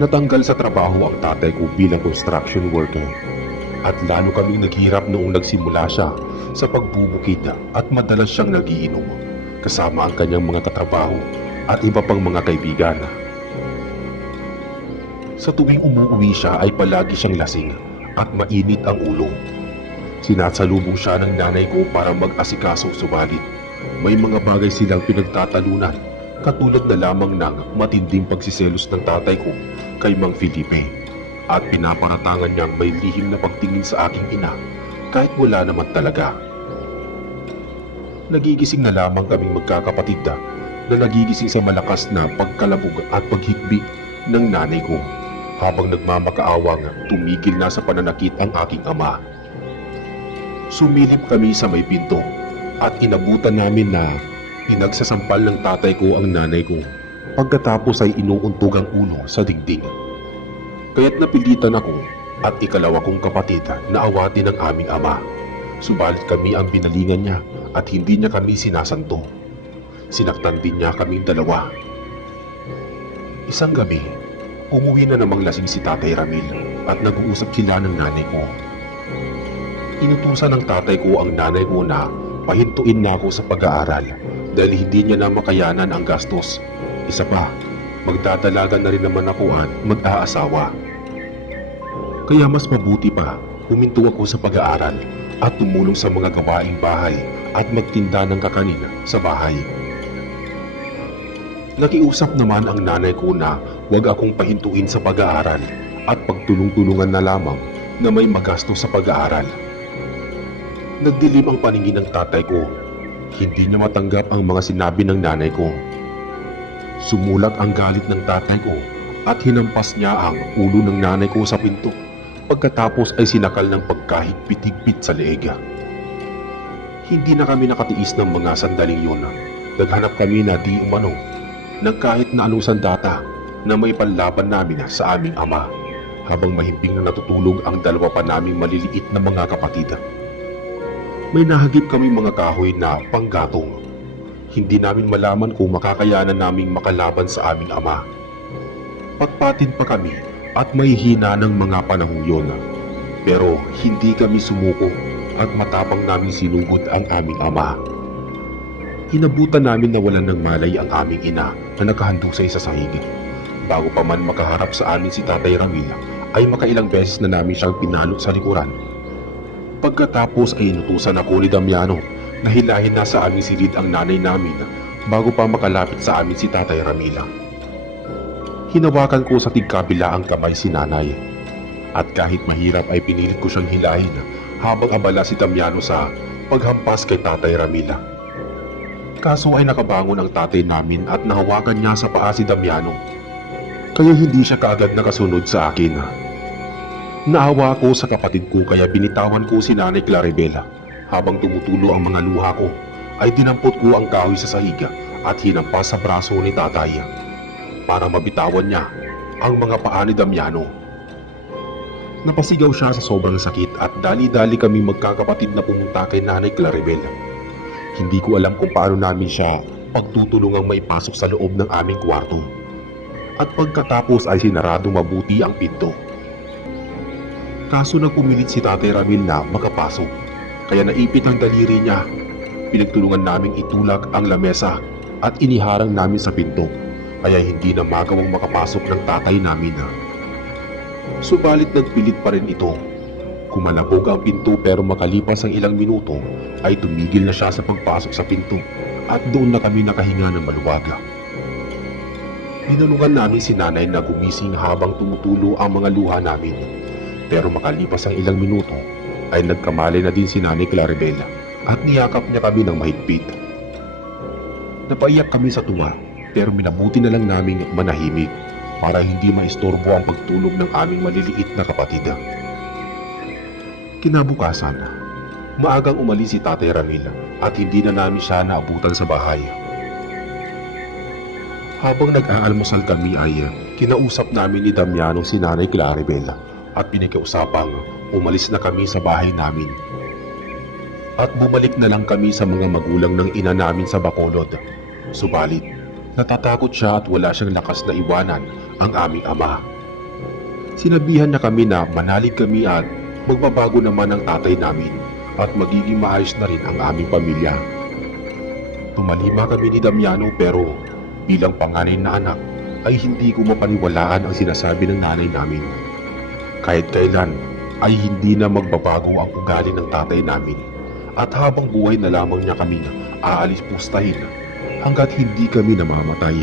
Natanggal sa trabaho ang tatay ko bilang construction worker at lalo kaming naghirap noong nagsimula siya sa pagbubukid at madalas siyang nagiinom kasama ang kanyang mga katrabaho at iba pang mga kaibigan. Sa tuwing umuwi siya ay palagi siyang lasing at mainit ang ulo. Sinasalubong siya ng nanay ko para mag-asikaso, subalit may mga bagay silang pinagtatalunan, katulad na lamang ng matinding pagsiselos ng tatay ko kay Mang Felipe at pinaparatangan niyang may lihim na pagtingin sa aking ina kahit wala naman talaga. Nagigising na lamang kaming magkakapatid na nagigising sa malakas na pagkalabog at paghikbi ng nanay ko habang nagmamakaawang tumigil na sa pananakit ang aking ama. Sumilip kami sa may pinto at inabutan namin na pinagsasampal ng tatay ko ang nanay ko. Pagkatapos ay inuuntog ang ulo sa dingding. Kaya't napilitan ako at ikalawa kong kapatid na awatin ng aming ama. Subalit kami ang binalingan niya at hindi niya kami sinasanto. Sinaktan din niya kaming dalawa. Isang gabi, umuwi na namang lasing si Tatay Ramil at nag-uusap sila ng nanay ko. Inutusan ng tatay ko ang nanay ko na pahintuin na ako sa pag-aaral dahil hindi niya na makayanan ang gastos. Isa pa, magdadalaga na rin naman ako at mag-aasawa. Kaya mas mabuti pa, huminto ako sa pag-aaral at tumulong sa mga gawaing bahay at magtinda ng kakanin sa bahay. Nakiusap naman ang nanay ko na huwag akong pahintuin sa pag-aaral at pagtulong-tulungan na lamang na may magastos sa pag-aaral. Nagdilim ang paningin ng tatay ko. Hindi niya matanggap ang mga sinabi ng nanay ko. Sumulat ang galit ng tatay ko at hinampas niya ang ulo ng nanay ko sa pinto. Pagkatapos ay sinakal ng pagkahigpit-higpit sa leeg. Hindi na kami nakatiis ng mga sandaling yun. Naghanap kami na di umano ng kahit na anong sandata na may panlaban namin sa aming ama habang mahimbing na natutulog ang dalawa pa naming maliliit na mga kapatid. May nahagip kami mga kahoy na panggatong. Hindi namin malaman kung makakayanan naming makalaban sa aming ama. Patpatin pa kami at may hina ng mga panahong yun. Pero hindi kami sumuko at matapang namin sinugod ang aming ama. Inabutan namin na walan ng malay ang aming ina na nakahandusay sa sahig. Bago pa man makaharap sa amin si Tatay Ramil, ay makailang beses na namin siyang pinalot sa likuran. Pagkatapos ay inutusan ako ni Damiano na hilahin na sa aming silid ang nanay namin bago pa makalapit sa amin si Tatay Ramila. Hinawakan ko sa tigkabila ang kamay si nanay at kahit mahirap ay pinilit ko siyang hilahin habang abala si Damiano sa paghampas kay Tatay Ramila. Kaso ay nakabangon ang tatay namin at nahawakan niya sa paa si Damiano, kaya hindi siya kaagad nakasunod sa akin. Naawa ako sa kapatid ko kaya binitawan ko si Nanay Claribela. Habang tumutulo ang mga luha ko, ay dinampot ko ang kahoy sa sahig at hinampas sa braso ni tatay para mabitawan niya ang mga paa ni Damiano. Napasigaw siya sa sobrang sakit at dali-dali kami magkakapatid na pumunta kay Nanay Claribela. Hindi ko alam kung paano namin siya pagtutulungang maipasok sa loob ng aming kwarto. At pagkatapos ay sinarado mabuti ang pinto. Kaso nang pumilit si Tatay Ramil na makapasok, kaya naipit ang daliri niya. Pinagtulungan naming itulak ang lamesa at iniharang namin sa pinto, kaya hindi na magawang makapasok ng tatay namin. Subalit nagpilit pa rin ito. Kumalabog ang pinto pero makalipas ang ilang minuto ay tumigil na siya sa pagpasok sa pinto at doon na kami nakahinga ng maluwag. Tinulungan namin si nanay na gumising habang tumutulo ang mga luha namin. Pero makalipas ang ilang minuto ay nagkamali na din si Nanay Claribela at niyakap niya kami ng mahigpit. Napaiyak kami sa tuwa pero minabuti na lang naming manahimik para hindi maistorbo ang pagtulog ng aming maliliit na kapatid. Kinabukasan, maagang umalis si Tatay Ramil at hindi na namin siya naabutan sa bahay. Habang nag-aalmusal kami ay kinausap namin ni Damiano si Nanay Claribela at pinakiusapang umalis na kami sa bahay namin. At bumalik na lang kami sa mga magulang ng ina namin sa Bacolod. Subalit, natatakot siya at wala siyang lakas na iwanan ang aming ama Sinabihan niya kami na manalig kami at magbabago naman ang tatay namin at magiging maayos na rin ang aming pamilya. Tumalima kami ni Damiano pero bilang panganay na anak ay hindi ko mapaniwalaan ang sinasabi ng nanay namin. Kahit kailan ay hindi na magbabago ang ugali ng tatay namin at habang buhay na lamang niya kami aalis pustahin hanggat hindi kami namamatay.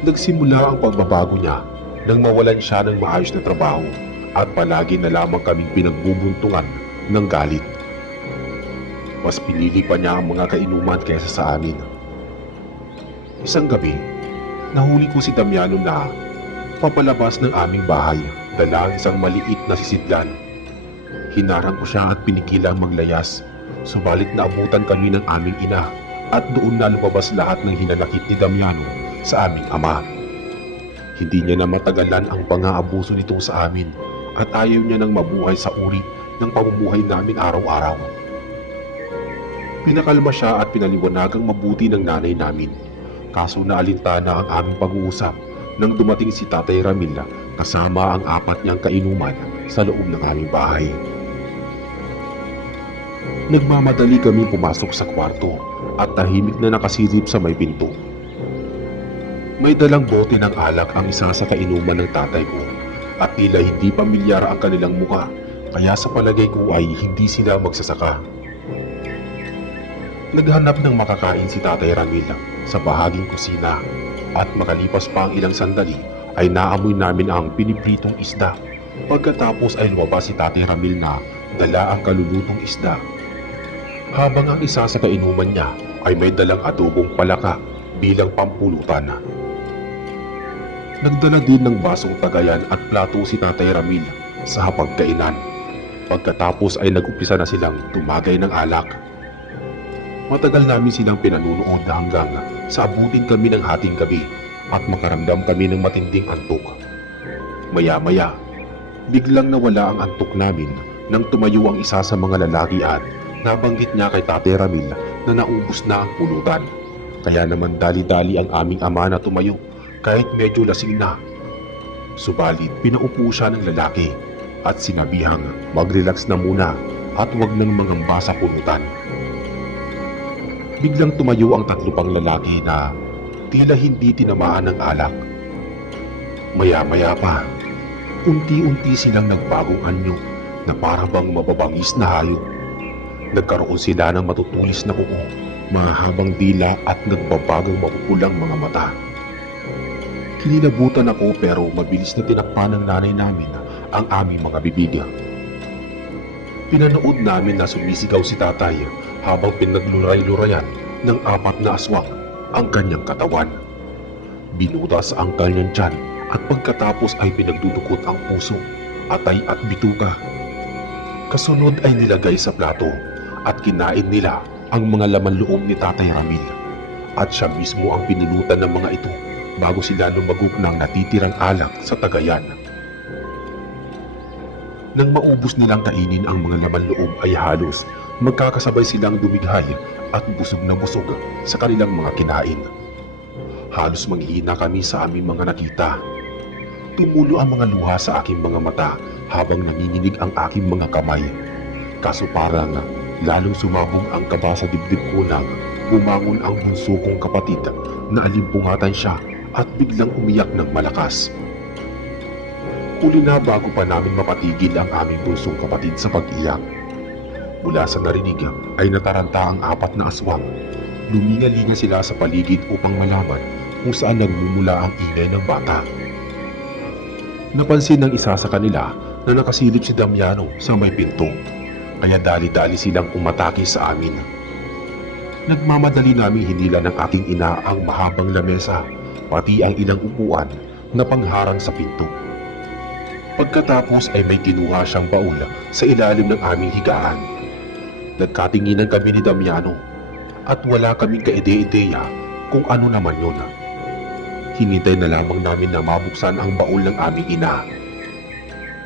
Nagsimula ang pagbabago niya nang mawalan siya ng maayos na trabaho at palagi na lamang kaming pinagbubuntungan ng galit. Mas pinili pa niya ang mga kainuman kaysa sa amin. Isang gabi, nahuli ko si Damiano na papalabas ng aming bahay, dala ang isang maliit na sisidlan. Hinarang ko siya at pinigilang maglayas, subalit naabutan kami ng aming ina at doon na lumabas lahat ng hinanakit ni Damiano sa aming ama. Hindi niya na matagalan ang pang-aabuso nito sa amin at ayaw niya nang mabuhay sa uri ng pamumuhay namin araw-araw. Pinakalma siya at pinaliwanagang mabuti ng nanay namin. Kaso naalintana ang aming pag-uusap nang dumating si Tatay Ramil kasama ang 4 niyang kainuman sa loob ng aming bahay. Nagmamadali kami pumasok sa kwarto at tahimik na nakasilip sa may pinto. May dalang bote ng alak ang isa sa kainuman ng tatay ko at tila hindi pamilyar ang kanilang muka kaya sa palagay ko ay hindi sila magsasaka. Naghanap ng makakain si Tatay Ramil sa bahaging kusina at makalipas pa ang ilang sandali ay naamoy namin ang pinipritong isda. Pagkatapos ay lumabas si Tatay Ramil na dala ang kalulutong isda. Habang ang isa sa kainuman niya ay may dalang adobong palaka bilang pampulutan. Nagdala din ng basong tagayan at plato si Tatay Ramil sa hapagkainan. Pagkatapos ay nag-umpisa na silang tumagay ng alak. Matagal namin silang pinanunood hanggang sa abutin kami ng hating gabi at makaramdam kami ng matinding antok. Maya-maya, biglang nawala ang antok namin nang tumayo ang isa sa mga lalaki at nabanggit niya kay Tatay Ramil na naubos na ang pulutan. Kaya naman dali-dali ang aming ama na tumayo kahit medyo lasing na. Subalit pinaupo siya ng lalaki at sinabihang mag-relax na muna at wag nang mangamba sa pulutan. Biglang tumayo ang 3 pang lalaki na tila hindi tinamaan ng alak. Maya-maya pa, unti-unti silang nagbagong anyo na parang bang mababangis na hayop. Nagkaroon sila ng matutulis na kuko, mahabang dila at nagbabagang mapupulang mga mata. Kinilabutan ako pero mabilis na tinakpan ng nanay namin ang aming mga bibig. Pinanood namin na sumisigaw si tatay habang pinagluray-lurayan ng 4 na aswang ang kanyang katawan. Binutas ang kanyang tiyan at pagkatapos ay pinagdudukot ang puso, atay at bituka. Kasunod ay nilagay sa plato at kinain nila ang mga laman loob ni Tatay Ramil at siya mismo ang pinulutan ng mga ito bago sila lumagok ng natitirang alak sa tagayan. Nang maubos nilang kainin ang mga laman loob ay halos magkakasabay silang dumighay at busog na busog sa kanilang mga kinain. Halos manghihina kami sa aming mga nakita. Tumulo ang mga luha sa aking mga mata habang nanginginig ang aking mga kamay. Kaso parang lalong sumabog ang kaba sa dibdib ko nang bumangon ang bunso kong kapatid na alimpungatan siya at biglang umiyak ng malakas. Huli na bago pa namin mapatigil ang aming bunsong kapatid sa pag-iyak. Mula sa narinig ay nataranta ang 4 na aswang. Luminga-linga sila sa paligid upang malaman kung saan nagmumula ang ingay ng bata. Napansin ng isa sa kanila na nakasilip si Damiano sa may pinto, kaya dali-dali silang umatake sa amin. Nagmamadali naming hinila ng aking ina ang mahabang lamesa, pati ang ilang upuan na pangharang sa pinto. Pagkatapos ay may kinuha siyang baul sa ilalim ng aming higaan. Nagkatinginan kami ni Damiano at wala kaming kaide-ideya kung ano naman yun. Hinintay na lamang namin na mabuksan ang baul ng aming ina.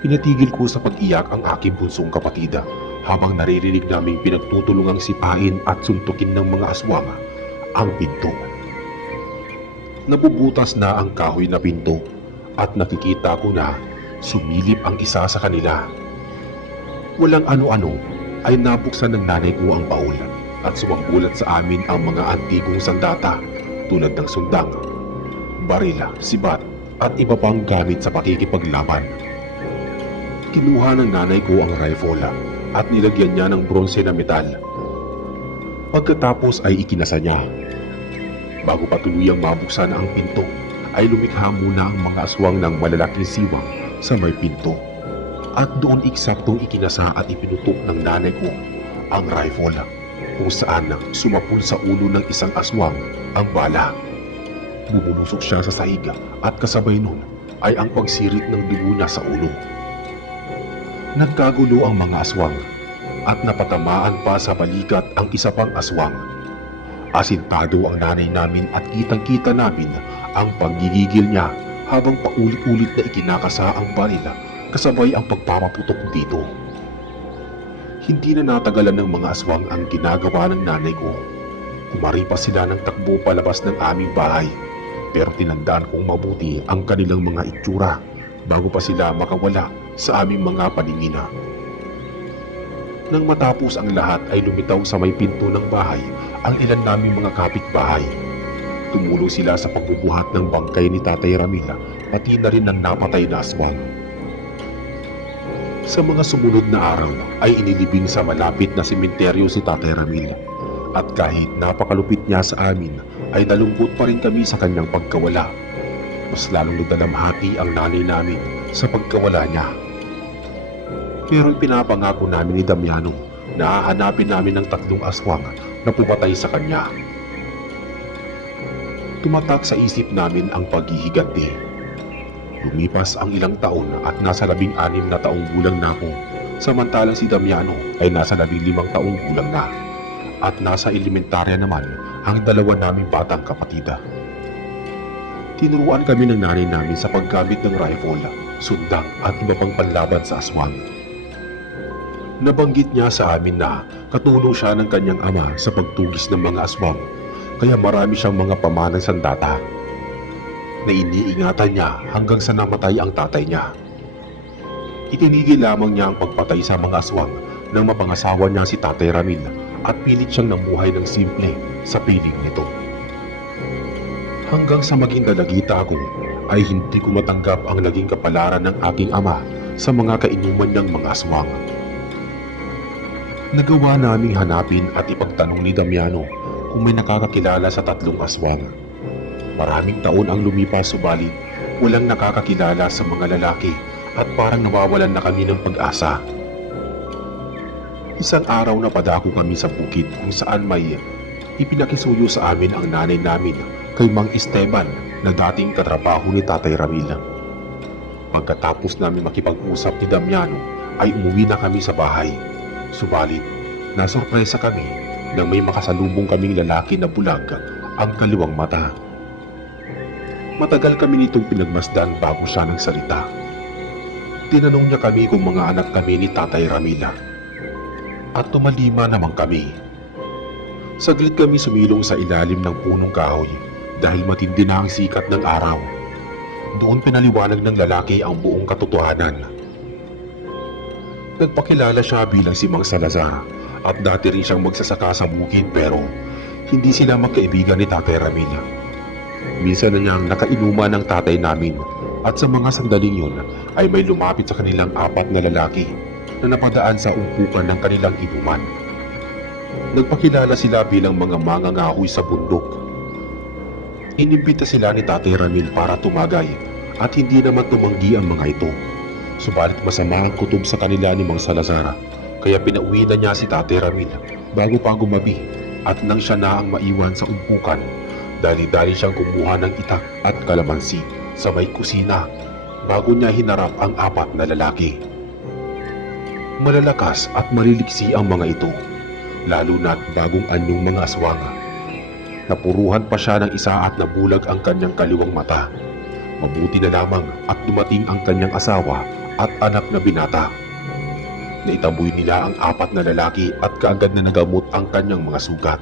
Pinatigil ko sa pag-iyak ang aking bunsong kapatid habang naririnig naming pinagtutulungang sipain at suntukin ng mga aswang ang pinto. Nabubutas na ang kahoy na pinto at nakikita ko na sumilip ang isa sa kanila. Walang ano-ano ay nabuksan ng nanay ko ang baul at sumambulat sa amin ang mga antigong sandata tulad ng sundang, barila, sibat at iba pang gamit sa pakikipaglaban. Kinuha ng nanay ko ang rifle at nilagyan niya ng bronze na metal. Pagkatapos ay ikinasa niya. Bago pa tuluyang mabuksan ang pinto, ay lumikha muna ang mga aswang ng malalaking siwang sa may pinto. At doon eksaktong ikinasa at ipinutok ng nanay ko ang rifle kung saan sumapul sa ulo ng isang aswang ang bala. Bumulusok siya sa sahig at kasabay nun ay ang pagsirit ng dugo niya sa ulo. Nagkagulo ang mga aswang at napatamaan pa sa balikat ang isa pang aswang. Asintado ang nanay namin at kitang-kita namin ang paggigigil niya habang paulit-ulit na ikinakasa ang barila kasabay ang pagpapaputok dito. Hindi na natagalan ng mga aswang ang ginagawa ng nanay ko. Kumaripas sila ng takbo palabas ng aming bahay, pero tinandaan kong mabuti ang kanilang mga itsura bago pa sila makawala sa aming mga paningin. Nang matapos ang lahat ay lumitaw sa may pinto ng bahay ang ilan naming mga kapitbahay. Tumulong sila sa pagbubuhat ng bangkay ni Tatay Ramil, pati na rin ng napatay na aswang. Sa mga sumunod na araw ay inilibing sa malapit na sementeryo si Tatay Ramil. At kahit napakalupit niya sa amin ay nalungkot pa rin kami sa kanyang pagkawala. Mas lalong nagdadamhati ang nanay namin sa pagkawala niya. Pero pinapangako namin ni Damiano na hahanapin namin ng 3 aswang na pumatay sa kanya. Tumatak sa isip namin ang paghihiganti. Lumipas ang ilang taon at nasa 16 na taong gulang na ako, samantalang si Damiano ay nasa 15 taong gulang na at nasa elementarya naman ang 2 naming batang kapatida. Tinuruan kami ng nanay namin sa paggamit ng rifle, sundang at iba pang panlaban sa aswang. Nabanggit niya sa amin na katulong siya ng kanyang ama sa pagtugis ng mga aswang, kaya marami siyang mga pamanang sandata na iniingatan niya hanggang sa namatay ang tatay niya. Itinigil lamang niya ang pagpatay sa mga aswang nang mapangasawa niya si Tatay Ramil at pilit siyang namuhay ng simple sa piling nito. Hanggang sa maging dalagita ako ay hindi ko matanggap ang naging kapalaran ng aking ama sa mga kainuman niyang mga aswang. Nagawa naming hanapin at ipagtanong ni Damiano kung may nakakakilala sa 3 aswang. Maraming taon ang lumipas subalit walang nakakakilala sa mga lalaki at parang nawawalan na kami ng pag-asa. Isang araw na padako kami sa bukid kung saan may ipinakisuyo sa amin ang nanay namin kay Mang Esteban na dating katrabaho ni Tatay Ramil. Pagkatapos namin makipag-usap ni Damiano ay umuwi na kami sa bahay. Subalit, nasurpresa kami nang may makasalubong kaming lalaki na bulag ang kaliwang mata. Matagal kami nitong pinagmasdan bago siya nagsalita. Tinanong niya kami kung mga anak kami ni Tatay Ramil. At tumalima naman kami. Saglit kami sumilong sa ilalim ng punong kahoy dahil matindi na ang sikat ng araw. Doon pinaliwanag ng lalaki ang buong katotohanan. Nagpakilala siya bilang si Mang Salazar at dati rin siyang magsasaka sa bukid pero hindi sila magkaibigan ni Tatay Ramil. Minsan na niyang nakainuman ng tatay namin at sa mga sandaling yun ay may lumapit sa kanilang 4 na lalaki na napadaan sa umpukan ng kanilang inuman. Nagpakilala sila bilang mga mangangahoy sa bundok. Inimbita sila ni Tatay Ramil para tumagay at hindi naman tumanggi ang mga ito. Subalit masama ang kutob sa kanila ni Mang Salazar, kaya pinauwi na niya si Tatay Ramil bago pa gumabi at nang siya na ang maiwan sa umpukan, dali-dali siyang kumuha ng itak at kalamansi sa may kusina bago niya hinarap ang 4 na lalaki. Malalakas at maliliksi ang mga ito, lalo na't bagong anyong mga aswang. Napuruhan pa siya ng isa at nabulag ang kanyang kaliwang mata. Mabuti na lamang at dumating ang kanyang asawa at anak na binata. Naitaboy nila ang 4 na lalaki at kaagad na nagamot ang kanyang mga sugat.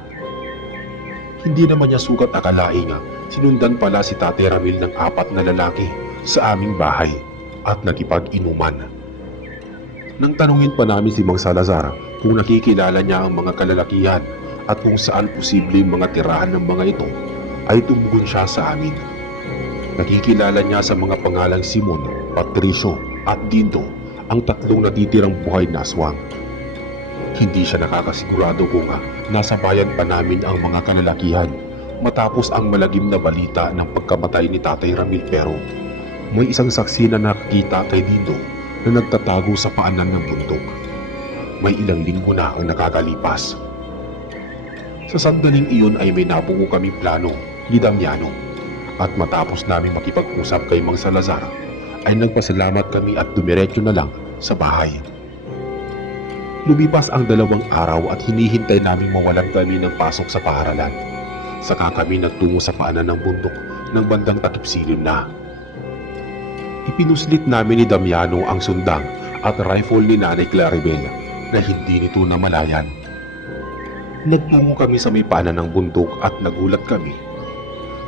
Hindi naman niya sugat akalaing sinundan pala si Tatay Ramil ng 4 na lalaki sa aming bahay at nakipag-inuman. Nang tanungin pa namin si Mang Salazar kung nakikilala niya ang mga kalalakihan at kung saan posibleng mga tirahan ng mga ito, ay tumugon siya sa amin. Nakikilala niya sa mga pangalang Simon, Patricio at Dindo, ang tatlong natitirang buhay na aswang. Hindi siya nakakasigurado kung nasa bayan pa namin ang mga kalalakihan matapos ang malagim na balita ng pagkamatay ni Tatay Ramil, pero may isang saksi na nakakita kay Dindo na nagtatago sa paanan ng bundok. May ilang linggo na ang nakakalipas. Sa sandaling iyon ay may nabuo kami plano ni Damiano, at matapos namin makipag-usap kay Mang Salazar ay nagpasalamat kami at dumiretso na lang sa bahay. Lumipas ang 2 araw at hinihintay naming mawalan kami ng pasok sa paaralan. Saka kami nagtungo sa paanan ng bundok ng bandang takipsilim na. Ipinuslit namin ni Damiano ang sundang at rifle ni Nanay Claribel na hindi nito namalayan. Nagtungo kami sa may paanan ng bundok at nagulat kami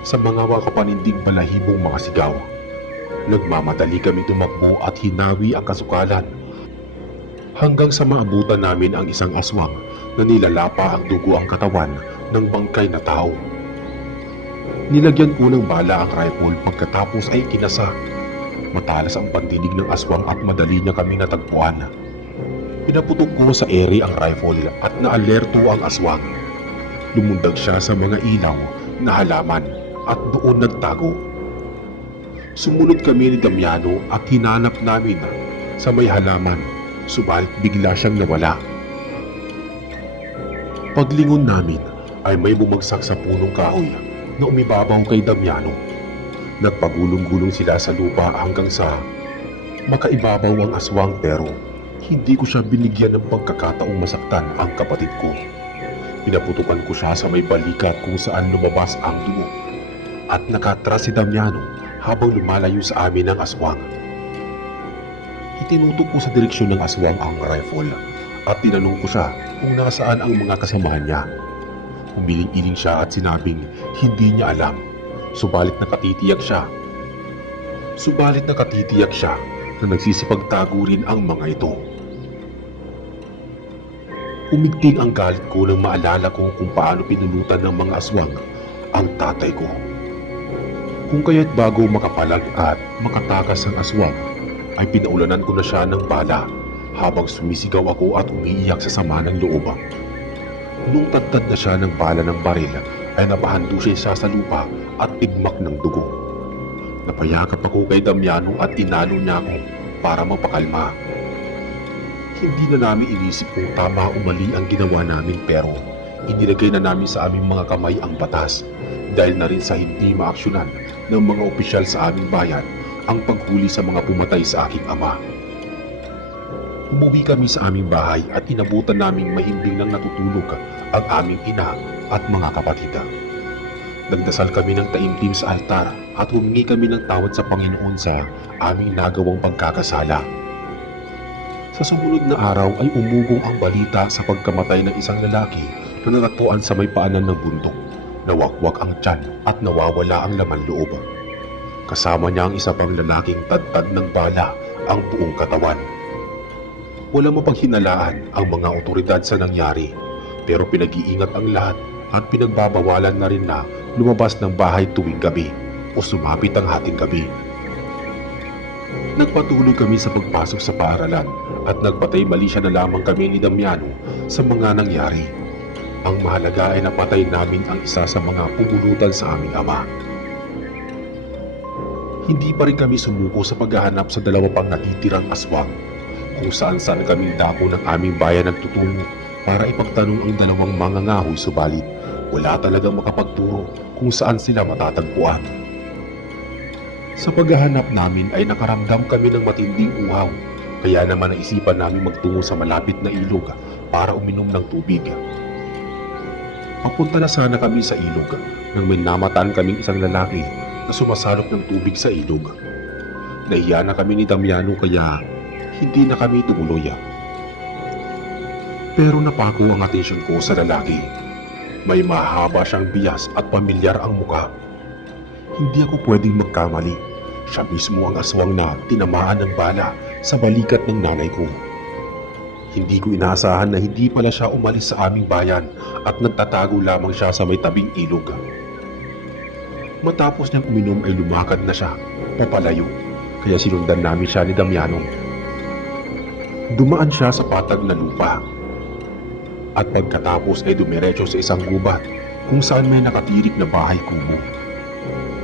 sa mga makapanindig balahibong mga sigaw. Nagmamadali kami tumakbo at hinawi ang kasukalan hanggang sa maabutan namin ang isang aswang na nilalapa ang dugo ang katawan ng bangkay na tao. Nilagyan ko ng bala ang rifle pagkatapos ay kinasa. Matalas ang pandinig ng aswang at madali niya kami natagpuan. Pinaputok ko sa ere ang rifle at naalerto ang aswang. Lumundag siya sa mga ilaw na halaman at doon nagtago. Sumunod kami ni Damiano at hinanap namin sa may halaman, subalit bigla siyang nawala. Paglingon namin ay may bumagsak sa punong kahoy na umibabaw kay Damiano. Nagpagulong-gulong sila sa lupa hanggang sa makaibabaw ang aswang, pero hindi ko siya binigyan ng pagkakataong masaktan ang kapatid ko. Pinaputukan ko siya sa may balikat kung saan lumabas ang dugo at nakatras si Damiano habang lumalayo sa amin ang aswang. Itinutok ko sa direksyon ng aswang ang rifle at tinanong ko siya kung nasaan ang mga kasamahan niya. Humiling-iling siya at sinabing hindi niya alam. Subalit nakatitiyak siya na nagsisipagtago rin ang mga ito. Umigting ang galit ko nang maalala ko kung paano pinulutan ng mga aswang ang tatay ko. Kung kaya't bago makapalag at makatakas ang aswang, ay pinaulanan ko na siya ng bala habang sumisigaw ako at umiiyak sa sama ng loob. Nung tagtad na siya ng bala ng baril, ay napahando siya sa lupa at tigmak ng dugo. Napayakap ako kay Damiano at inalo niya ako para mapakalma. Hindi na namin inisip kung tama o mali ang ginawa namin, pero inilagay na namin sa aming mga kamay ang batas dahil na rin sa hindi maaksyonan ng mga opisyal sa aming bayan ang paghuli sa mga pumatay sa aking ama. Umuwi kami sa aming bahay at inabutan naming maimbing ng natutulog ang aming ina at mga kapatid. Nagdasal kami ng taimtim sa altar at humingi kami ng tawad sa Panginoon sa aming nagawang pagkakasala. Sa sumunod na araw ay umugong ang balita sa pagkamatay ng isang lalaki na natagpuan sa may paanan ng bundok. Nawakwak ang tiyan at nawawala ang laman loob. Kasama niya ang isa pang lalaking tadtad ng bala ang buong katawan. Walang mapaghinalaan ang mga otoridad sa nangyari, pero pinag-iingat ang lahat at pinagbabawalan na rin na lumabas ng bahay tuwing gabi o sumapit ang hating gabi. Nagpatuloy kami sa pagpasok sa paaralan at nagpatay mali siya na lamang kami ni Damiano sa mga nangyari. Ang mahalaga ay napatay namin ang isa sa mga pumulutan sa aming ama. Hindi pa rin kami sumuko sa paghahanap sa 2 pang natitirang aswang. Kung saan-saan kaming dako ng aming bayan nagtutungo para ipagtanong ang 2 mangangahoy, subalit wala talagang makapagturo kung saan sila matatagpuan. Sa paghahanap namin ay nakaramdam kami ng matinding uhaw, kaya naman naisipan namin magtungo sa malapit na ilog para uminom ng tubig. Papunta na sana kami sa ilog nang may namataan kaming isang lalaki na sumasalok ng tubig sa ilog. Nahiya na kami ni Damiano kaya hindi na kami tumuloy. Pero napako ang atensyon ko sa lalaki. May mahaba siyang biyas at pamilyar ang mukha. Hindi ako pwedeng magkamali Siya mismo ang aswang na tinamaan ng bala sa balikat ng nanay ko. Hindi ko inaasahan na hindi pala siya umalis sa aming bayan at nagtatago lamang siya sa may tabing ilog. Matapos niyang uminom ay lumakad na siya, papalayo, kaya sinundan namin siya ni Damiano. Dumaan siya sa patag na lupa at pagkatapos ay dumiretso sa isang gubat kung saan may nakatirik na bahay kubo.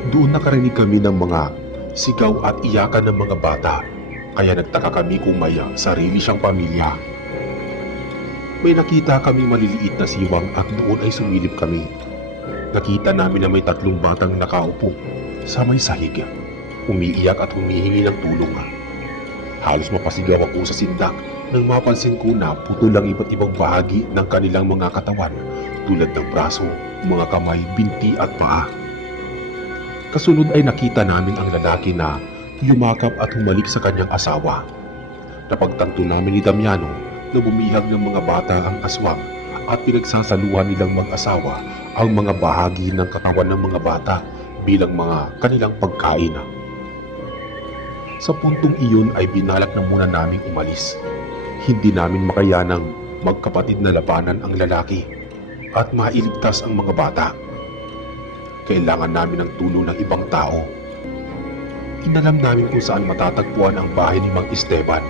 Doon nakarinig kami ng mga sigaw at iyakan ng mga bata, kaya nagtaka kami kung may sarili siyang pamilya. May nakita kami maliliit na siwang at doon ay sumilip kami. Nakita namin na may 3 batang nakaupo sa may sahig, umiiyak at humihingi ng tulong. Halos mapasigaw ako sa sindak nang mapansin ko na putol ang iba't ibang bahagi ng kanilang mga katawan tulad ng braso, mga kamay, binti at paa. Kasunod ay nakita namin ang lalaki na yumakap at humalik sa kanyang asawa. Napagtanto namin ni Damiano na bumihag ng mga bata ang aswang at pinagsasaluhan nilang mag-asawa ang mga bahagi ng katawan ng mga bata bilang mga kanilang pagkain. Sa puntong iyon ay binalak na muna naming umalis. Hindi namin makayanang magkapatid na labanan ang lalaki at mailigtas ang mga bata. Kailangan namin ng tulong ng ibang tao. Inalam namin kung saan matatagpuan ang bahay ni Mang Esteban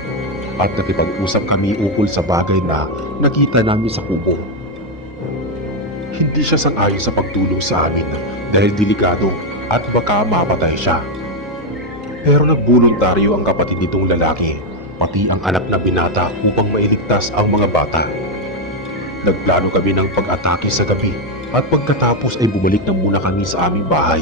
at nakipag-usap kami ukol sa bagay na nakita namin sa kubo. Hindi siya sang-ayon sa pagtulong sa amin dahil delikado at baka mapatay siya. Pero nagboluntaryo ang kapatid nitong lalaki, pati ang anak na binata upang mailigtas ang mga bata. Nagplano kami ng pag-atake sa gabi at pagkatapos ay bumalik na muna kami sa aming bahay.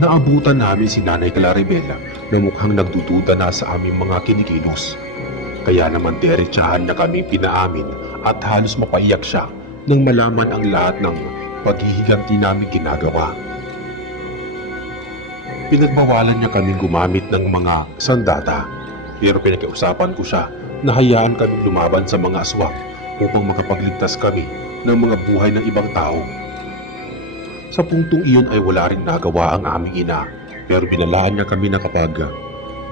Naabutan namin si Nanay Claribel na mukhang nagdududa na sa aming mga kinikilos. Kaya naman diretsahan na kami pinaamin at halos mapaiyak siya nang malaman ang lahat ng paghihiganti namin ginagawa. Pinagbawalan niya kaming gumamit ng mga sandata, pero pinag-usapan ko siya na hayaan kaming lumaban sa mga aswang upang makapagligtas kami ng mga buhay ng ibang tao. Sa puntong iyon ay wala rin nagawa ang aming ina, pero binalaan niya kami na kapag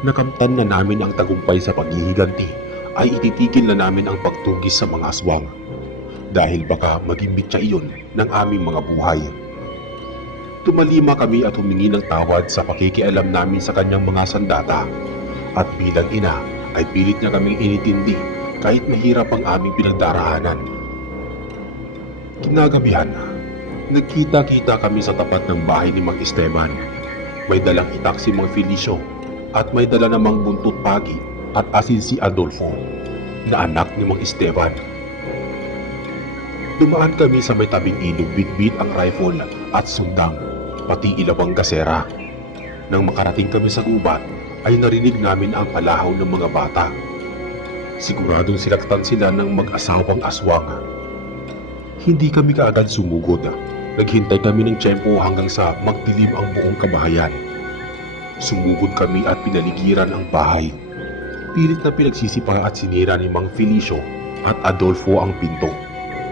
nakamtan na namin ang tagumpay sa paghihiganti ay ititigil na namin ang pagtugis sa mga aswang dahil baka maging bitya iyon ng aming mga buhay. Tumalima kami at humingi ng tawad sa pakikialam namin sa kanyang mga sandata at bilang ina ay pilit niya kaming initindi kahit mahirap ang aming pinagdaraanan. Kinagabihan, nagkita-kita kami sa tapat ng bahay ni Mang Esteban. May dalang itak si Mang Felicio at may dala namang buntot pagi at asin si Adolfo na anak ni Mang Esteban. Dumaan kami sa may tabing ilog, bitbit ang rifle at sundang, pati ilawang gasera. Nang makarating kami sa gubat ay narinig namin ang palahaw ng mga bata. Siguradong sinaktan sila ng mag-asawang aswang. Hindi kami kaagad sumugod. Naghintay kami ng tiyempo hanggang sa magdilim ang buong kabahayan. Sumugod kami at pinaligiran ang bahay. Pilit na pinagsisipa at sinira ni Mang Felicio at Adolfo ang pinto.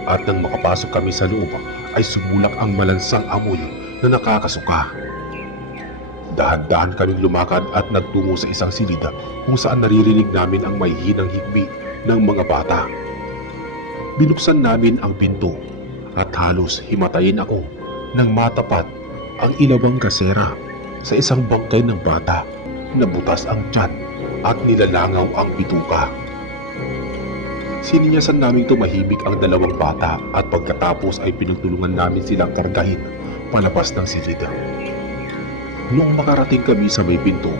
At nang makapasok kami sa loob ay sumulak ang malansang amoy na nakakasuka. Dahan-dahan kaming lumakad at nagtungo sa isang silid kung saan naririnig namin ang mahihinang higbi ng mga bata. Binuksan namin ang pinto at halos himatayin ako nang matapat ang ilawang kasera sa isang bangkay ng bata na butas ang tiyan at nilalangaw ang bituka. Sininyasan naming tumahimik ang dalawang bata at pagkatapos ay pinagtulungan namin silang kargahin palabas ng silid. Noong makarating kami sa may pinto,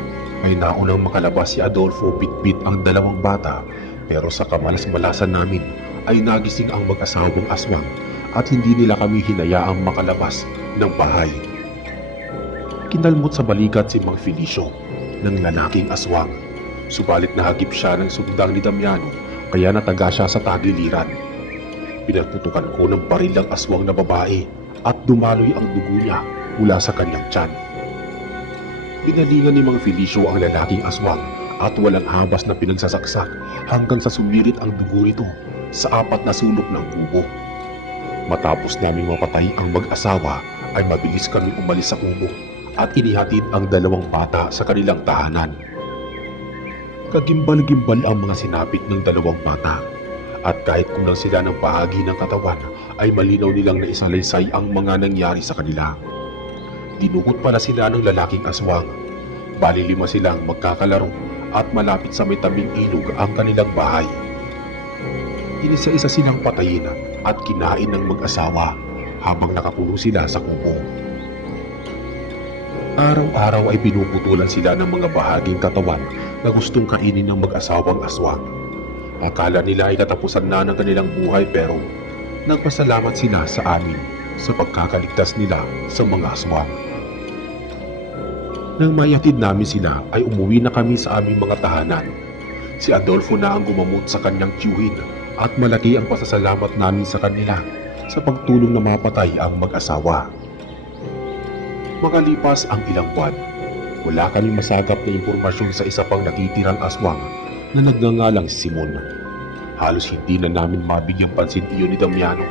ay naunang makalabas si Adolfo bitbit ang dalawang bata, pero sa kamalas-malasan namin ay nagising ang mag-asawang aswang at hindi nila kami hinayaang makalabas ng bahay. Kinalmot sa balikat si Mang Felicio ng lalaking aswang, subalit nahagip siya ng sundang ni Damiano kaya nataga siya sa tagiliran. Pinagputukan ko ng baril ang aswang na babae at dumaloy ang dugo niya mula sa kanyang tiyan. Pinalingan ni Mang Felicio ang lalaking aswang at walang habas na pinagsasaksak hanggang sa sumirit ang dugo nito sa 4 na sulok ng kubo. Matapos naming mapatay ang mag-asawa ay mabilis kami umalis sa kubo at inihatid ang dalawang bata sa kanilang tahanan. Kagimbal-gimbal ang mga sinapit ng dalawang bata at kahit kulang sila ng bahagi ng katawan ay malinaw nilang naisalaysay ang mga nangyari sa kanila. Dinukot pala sila ng lalaking aswang. Bali 5 silang magkakalaro at malapit sa may tabing ilog ang kanilang bahay. Inisa-isa silang patayin at kinain ng mag-asawa habang nakakulong sila sa kubo. Araw-araw ay pinuputulan sila ng mga bahaging katawan na gustong kainin ng mag-asawang aswang. Akala nila ay katapusan na ng kanilang buhay pero nagpasalamat sila sa amin sa pagkakaligtas nila sa mga aswang. Nang mayatid namin sila ay umuwi na kami sa aming mga tahanan. Si Adolfo na ang gumamot sa kanyang tiyuhin at malaki ang pasasalamat namin sa kanila sa pagtulong na mapatay ang mag-asawa. Makalipas ang ilang buwan, wala kaming masagap na impormasyon sa isa pang natitirang aswang na nagngangalang si Simon. Halos hindi na namin mabigyang pansin iyon ni Damiano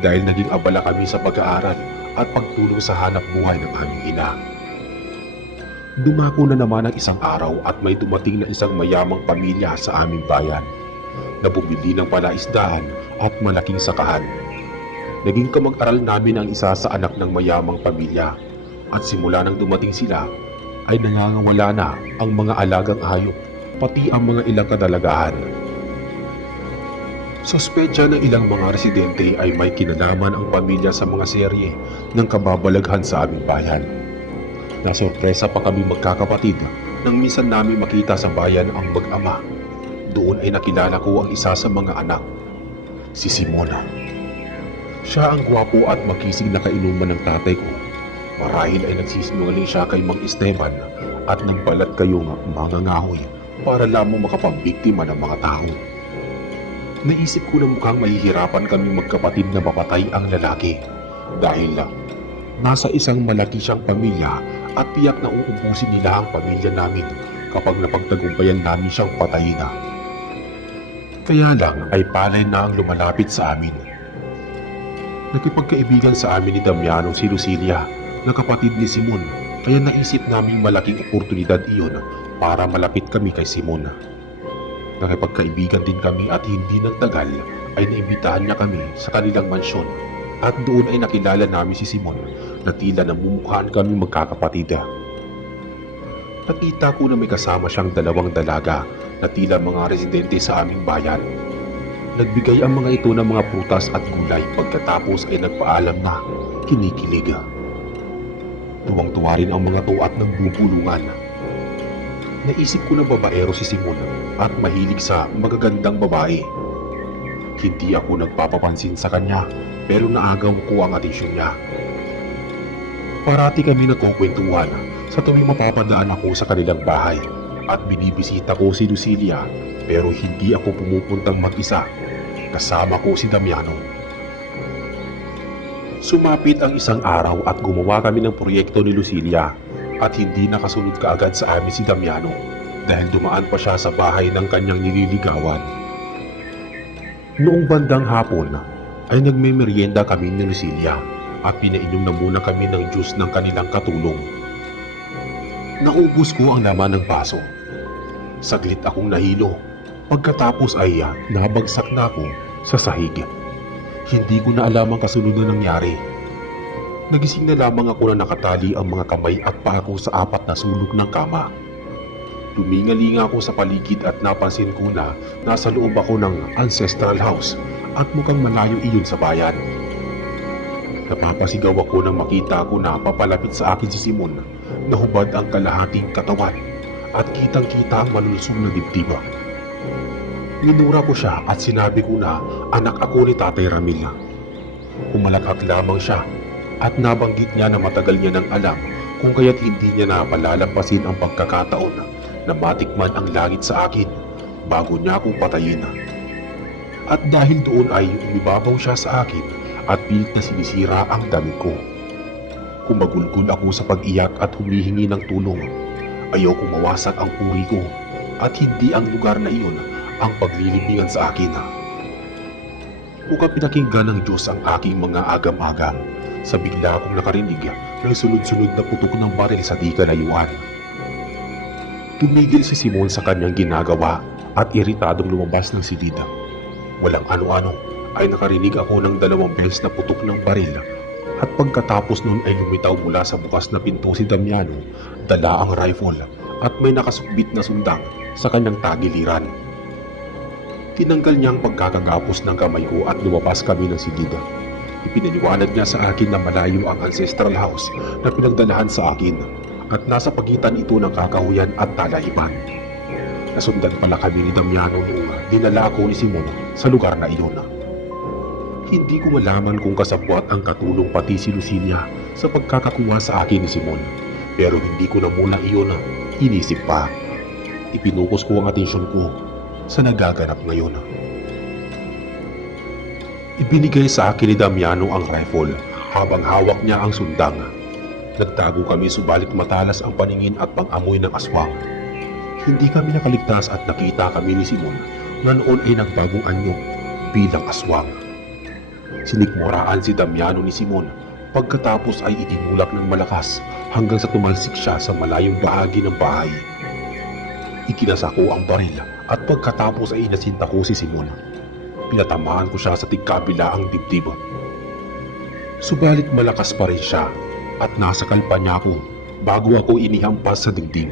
dahil naging abala kami sa pag-aaral at pagtulong sa hanap buhay ng aming ina. Dumako na naman ang isang araw at may dumating na isang mayamang pamilya sa aming bayan na bumili ng palaisdaan at malaking sakahan. Naging kamag-aral namin ang isa sa anak ng mayamang pamilya at simula nang dumating sila ay nangangawala na ang mga alagang hayop pati ang mga ilang kadalagahan. Sospetya ng ilang mga residente ay may kinalaman ang pamilya sa mga serye ng kababalaghan sa aming bayan. Nasorpresa pa kami magkakapatid nang minsan namin makita sa bayan ang mag-ama. Doon ay nakilala ko ang isa sa mga anak, si Simona. Siya ang gwapo at makisig na kainuman ng tatay ko. Marahil ay nagsisinungaling siya kay Mang Esteban at nagbalat kayong mga ngahoy para lamang makapambiktima ng mga tao. Naisip ko na mukhang mahihirapan kami magkapatid na mapatay ang lalaki dahil nasa isang malaki siyang pamilya at tiyak na uubusin nila ang pamilya namin kapag napagtagumpayan namin siyang patayin na. Kaya lang ay palay na ang lumalapit sa amin. Nakipagkaibigan sa amin ni Damiano si Lucilia na kapatid ni Simon kaya naisip naming malaking oportunidad iyon para malapit kami kay Simon. Nakipagkaibigan din kami at hindi nagtagal ay naimbitahan niya kami sa kanilang mansyon at doon ay nakilala namin si Simon na tila namumukhaan kami magkakapatid. Nakita ko na may kasama siyang 2 dalaga na tila mga residente sa aming bayan. Nagbigay ang mga ito ng mga prutas at gulay pagkatapos ay nagpaalam na kinikilig. Tuwang-tuwa rin ang mga to at nagbubulungan. Naisip ko na babaero si Simon at mahilig sa magagandang babae. Hindi ako nagpapapansin sa kanya pero naagaw ko ang atensyon niya. Parati kami nagkukwentuhan sa tuwing mapapadaan ako sa kanilang bahay at binibisita ko si Lucilia pero hindi ako pumupuntang mag-isa. Kasama ko si Damiano. Sumapit ang isang araw at gumawa kami ng proyekto ni Lucilia at hindi nakasunod kaagad sa amin si Damiano dahil dumaan pa siya sa bahay ng kanyang nililigawan. Noong bandang hapon ay nagmemeryenda kami ni Lucilia at pinainom na muna kami ng juice ng kanilang katulong. Naubos ko ang laman ng baso. Saglit akong nahilo. Pagkatapos ay nabagsak na ako sa sahig. Hindi ko na alam ang kasunod na nangyari. Nagising na lamang ako na nakatali ang mga kamay at paa ko sa 4 na sulok ng kama. Lumingalinga ako sa paligid at napansin ko na nasa loob ako ng ancestral house at mukhang malayo iyon sa bayan. Napapasigaw ako nang makita ko na papalapit sa akin si Simon na hubad ang kalahating katawan at kitang-kita ang malulusog na dibdib. Minura ko siya at sinabi ko na anak ako ni Tatay Ramil. Kumalakak lamang siya at nabanggit niya na matagal niya nang alam kung kaya't hindi niya na palalampasin ang pagkakataon na matikman ang langit sa akin bago niya akong patayin. At dahil doon ay umibabaw siya sa akin at pilit na sinisira ang damit ko. Kumagulgul ako sa pag-iyak at humihingi ng tulong. Ayaw kong mawasak ang puri ko at hindi ang lugar na iyon ang paglilibingan sa akin. Mukhang pinakinggan ng Diyos ang aking mga agam-agam sa bigla akong nakarinig ng sunod-sunod na putok ng baril sa di kalayuan. Tumigil si Simon sa kanyang ginagawa at iritadong lumabas ng silid. Walang ano-ano ay nakarinig ako ng 2 beses na putok ng baril at pagkatapos nun ay lumitaw mula sa bukas na pinto si Damiano, dala ang rifle at may nakasukbit na sundang sa kanyang tagiliran. Tinanggal niya ang pagkakagapos ng kamay ko at lumabas kami ng silid. Ipinaliwanag niya sa akin na malayo ang ancestral house na pinagdalahan sa akin at nasa pagitan ito ng kakahuyan at talaiban. Nasundan pala kami ni Damiano noong dinala ako ni Simon sa lugar na iyon. Hindi ko malaman kung kasabwat ang katulong pati si Lucinia sa pagkakakuha sa akin ni Simon, pero hindi ko na muna iyon inisip pa. Ipinukos ko ang atensyon ko sa nagaganap ngayon. Ibinigay sa akin ni Damiano ang rifle habang hawak niya ang sundang. Nagtago kami subalit matalas ang paningin at pang-amoy ng aswang. Hindi kami nakaligtas at nakita kami ni Simon na noon ay nagbagong anyo bilang aswang. Sinikmuraan si Damiano ni Simon pagkatapos ay itinulak ng malakas hanggang sa tumalsik siya sa malayong bahagi ng bahay. Ikinasa ko ang baril at pagkatapos ay inasinta ko si Simon. Pinatamaan ko siya sa tigkabila ang dibdib. Subalit malakas pa rin siya at nasakal pa niya ako bago ako inihampas sa dingding.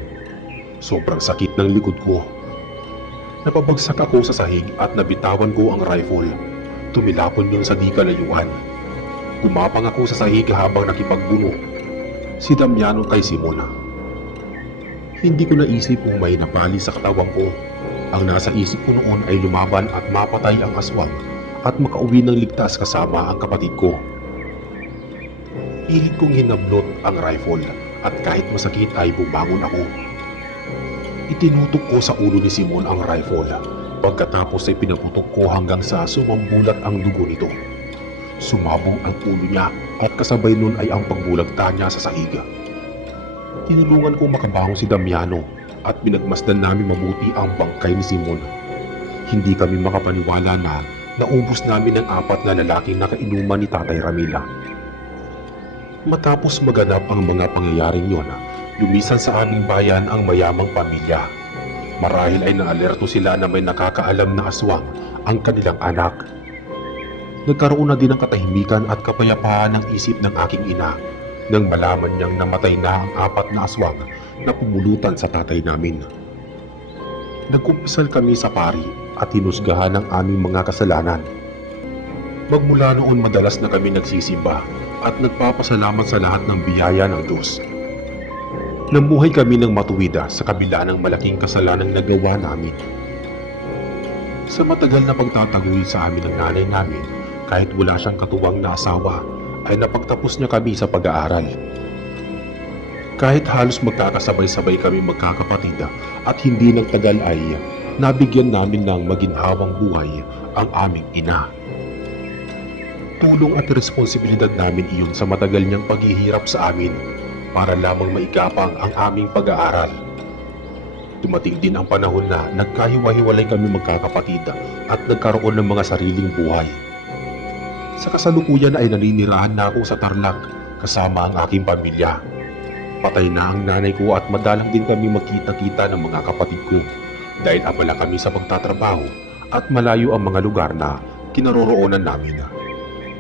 Sobrang sakit ng likod ko. Napabagsak ako sa sahig at nabitawan ko ang rifle. Tumilapon yun sa di kalayuan. Gumapang ako sa sahig habang nakipagbuno si Damiano kay Simon. Hindi ko naisip kung may napali sa katawan ko. Ang nasa isip ko noon ay lumaban at mapatay ang aswang at makauwi ng ligtas kasama ang kapatid ko. Pilit kong hinablot ang rifle at kahit masakit ay bumangon ako. Itinutok ko sa ulo ni Simon ang rifle. Pagkatapos ay pinaputok ko hanggang sa sumambulat ang dugo nito. Sumabog ang ulo niya at kasabay nun ay ang pagbulagta niya sa sahig. Tinulungan ko makabangon si Damiano at pinagmasdan namin mabuti ang bangkay ni Simon. Hindi kami makapaniwala na naubos namin ang 4 na lalaking nakainuman ni Tatay Ramila. Matapos maganap ang mga pangyayaring yon, lumisan sa aming bayan ang mayamang pamilya. Marahil ay naalerto sila na may nakakaalam na aswang ang kanilang anak. Nagkaroon na din ng katahimikan at kapayapaan ng isip ng aking ina nang malaman niyang namatay na ang 4 na aswang na pumulutan sa tatay namin. Nagkumpisal kami sa pari at hinusgahan ang aming mga kasalanan. Magmula noon madalas na kami nagsisimba at nagpapasalamat sa lahat ng biyaya ng Diyos. Namuhay kami ng matuwida sa kabila ng malaking kasalanang nagawa namin. Sa matagal na pagtataguyod sa amin ng nanay namin, kahit wala siyang katuwang na asawa, ay napagtapos niya kami sa pag-aaral. Kahit halos magkakasabay-sabay kami magkakapatid at hindi nagtagal ay nabigyan namin ng maginhawang buhay ang aming ina. Tulong at responsibilidad namin iyon sa matagal niyang paghihirap sa amin para lamang maigapang ang aming pag-aaral. Dumating din ang panahon na nagkahiwa-hiwalay kami magkakapatid at nagkaroon ng mga sariling buhay. Sa kasalukuyan ay naninirahan na ako sa Tarlac kasama ang aking pamilya. Patay na ang nanay ko at madalang din kami magkita-kita ng mga kapatid ko dahil abala kami sa pagtatrabaho at malayo ang mga lugar na kinaroroonan namin.